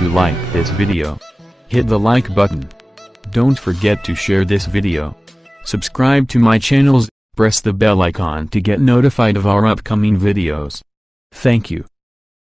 If you like this video, hit the like button. Don't forget to share this video. Subscribe to my channels, press the bell icon to get notified of our upcoming videos. Thank you.